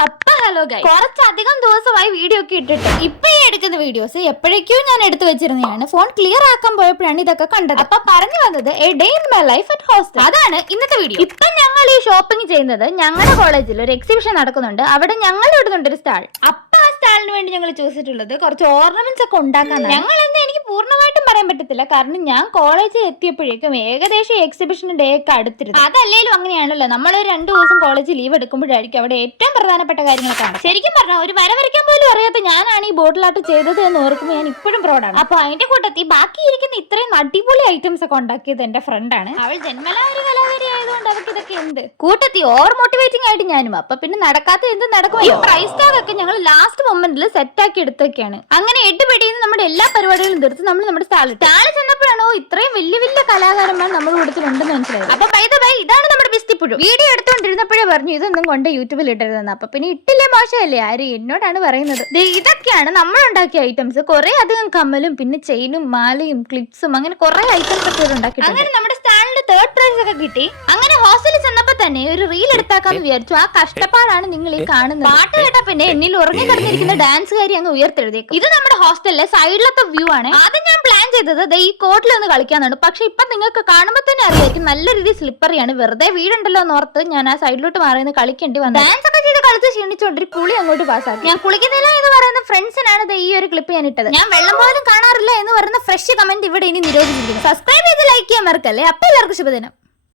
Hello guys, കുറച്ചധികം ദിവസമായി video ഒക്കെ ഇട്ടിട്ട് ഇപ്പൊ ഈ എടുക്കുന്ന വീഡിയോസ് എപ്പോഴേക്കോ ഞാൻ എടുത്തു വെച്ചിരുന്നതാണ്. ഫോൺ ക്ലിയർ ആക്കാൻ പോയപ്പോഴാണ് ഇതൊക്കെ കണ്ടത്. അപ്പൊ പറഞ്ഞു വന്നത് A day in my life at hostel, അതാണ് ഇന്നത്തെ വീഡിയോ. ഇപ്പൊ ഞങ്ങൾ ഈ ഷോപ്പിംഗ് ചെയ്യുന്നത് ഞങ്ങളുടെ കോളേജിൽ ഒരു എക്സിബിഷൻ നടക്കുന്നുണ്ട്. അവിടെ ഞങ്ങൾ ഇടുന്നുണ്ട് ഒരു സ്റ്റാൾ. അപ്പൊ ആ സ്റ്റാളിന് വേണ്ടി ഞങ്ങൾ ചൂസ് ചെയ്തിട്ടുള്ളത് കുറച്ച് ഓർണമെന്റ്സ് ഒക്കെ ഉണ്ടാക്കാൻ. ഞങ്ങൾ എന്താ എനിക്ക് പൂർണ്ണമായിട്ടും പറയാൻ പറ്റത്തില്ല, കാരണം ഞാൻ കോളേജിൽ എത്തിയപ്പോഴേക്കും ഏകദേശം എക്സിബിഷൻ ഡേ ഒക്കെ അടുത്തിരുന്നു. അതല്ലേലും അങ്ങനെയാണല്ലോ, നമ്മൾ 2 ദിവസം കോളേജ് ലീവ് എടുക്കുമ്പോഴായിരിക്കും അവിടെ ഏറ്റവും പ്രധാനപ്പെട്ട കാര്യങ്ങളൊക്കെ. ശരിക്കും പറഞ്ഞാൽ ഒരു വര വരയ്ക്കാൻ പോലും അറിയാത്ത ഞാനാണ് ഈ ബോട്ടിലാട്ട് ചെയ്തത് എന്ന് ഓർക്കുമ്പോൾ ഞാൻ ഇപ്പോഴും പ്രൗഡാണ്. അപ്പൊ അതിന്റെ കൂട്ടത്തിൽ ബാക്കി ഇരിക്കുന്ന ഇത്രയും അടിപൊളി ഐറ്റംസ് ഒക്കെ ഉണ്ടാക്കിയത് എന്റെ ഫ്രണ്ടാണ്. അവൾ ജന്മലാ ഒരു കലാകാരി ആയതുകൊണ്ട് അവർക്ക് ഇതൊക്കെ എന്ത് കൂട്ടത്തിൽ ഓവർ മോട്ടിവേറ്റിംഗ് ആയിട്ട് ഞാനും. അപ്പൊ പിന്നെ നടക്കാത്ത എന്ത് നടക്കും. ഈ പ്രൈസ് ടാഗ് ഒക്കെ ഞങ്ങൾ ലാസ്റ്റ് മൊമെന്റിൽ സെറ്റ് ആക്കി എടുത്തൊക്കെയാണ്. അങ്ങനെ 8 പിടിയിൽ നമ്മുടെ എല്ലാ പരിപാടികളും തീർത്ത് നമ്മൾ നമ്മുടെ സ്റ്റാളിൽ ചെന്നപ്പോഴാണോ ഇത്രയും വലിയ വലിയ കലാകാരന്മാർ നമ്മുടെ കൂട്ടത്തിലുണ്ടെന്ന് മനസ്സിലായത്. അപ്പൊ ഇതാണ് നമ്മുടെ ബിസ്റ്റിപ്പുഴു. വീഡിയോ എടുത്തുകൊണ്ടിരുന്നപ്പോഴേ പറഞ്ഞു ഇതൊന്നും കൊണ്ട് യൂട്യൂബിൽ ഇടരുതെന്ന്. അപ്പൊ പിന്നെ ഇട്ടില്ലേ മോശമല്ലേ, ആര് എന്നോടാണ് പറയുന്നത്. ഇതൊക്കെയാണ് നമ്മൾ ഉണ്ടാക്കിയ ഐറ്റംസ്. കുറെ അധികം കമ്മലും പിന്നെ ചെയിനും മാലയും ക്ലിപ്സും അങ്ങനെ കുറെ ഐറ്റംസ് ഒക്കെ ഉണ്ടാക്കി. അങ്ങനെ നമ്മുടെ സ്റ്റാളിന്റെ 3rd പ്രൈസ് ഒക്കെ കിട്ടി. അങ്ങനെ ഹോസ്റ്റലിൽ ചെന്നപ്പോ തന്നെ ഒരു റീൽ എടുത്താക്കാന്ന് വിചാരിച്ചു. ആ കഷ്ടപ്പാടാണ് നിങ്ങൾ ഈ കാണുന്നത്. പാട്ട് കേട്ടാ പിന്നെ എന്നിൽ ഉറങ്ങി കിടന്നിരിക്കുന്ന ഡാൻസുകാരി അങ്ങ് ഉയർത്തെഴുതേക്കും. ഇത് നമ്മുടെ ഹോസ്റ്റലിലെ സൈഡിലത്തെ വ്യൂ ആണ്. ആദ്യം ഞാൻ പ്ലാൻ ചെയ്തത് ഈ കോട്ടിൽ ഒന്ന് കളിക്കാന്നാണ്. പക്ഷെ ഇപ്പൊ നിങ്ങൾക്ക് കാണുമ്പോൾ തന്നെ അറിയായിരിക്കും നല്ല രീതിയിൽ സ്ലിപ്പറിയാണ്. വെറുതെ വീടുണ്ടല്ലോ എന്നോർത്ത് ഞാൻ ആ സൈഡിലോട്ട് മാറിയെന്ന് കളിക്കേണ്ടി വന്നു. ഡാൻസ് ഒക്കെ ചെയ്ത് കളിച്ച് ക്ഷീണിച്ചോണ്ട് കുളി അങ്ങോട്ട് പാസ്സാക്കി. ഞാൻ കുളിക്കുന്നില്ല എന്ന് പറയുന്ന ഫ്രണ്ട്സിനാണ് ഈ ഒരു ക്ലിപ്പ് ഞാൻ ഇട്ടത്. ഞാൻ വെള്ളം പോലും കാണാറില്ല എന്ന് പറയുന്ന ഫ്രഷ് കമന്റ് ഇവിടെ ഇനി നിരോധിച്ചിരിക്കുന്നു. സബ്സ്ക്രൈബ് ചെയ്ത് ലൈക്ക് ചെയ്യാൻ മറക്കല്ലേ. അപ്പൊ എല്ലാവർക്കും ശുഭദിനം.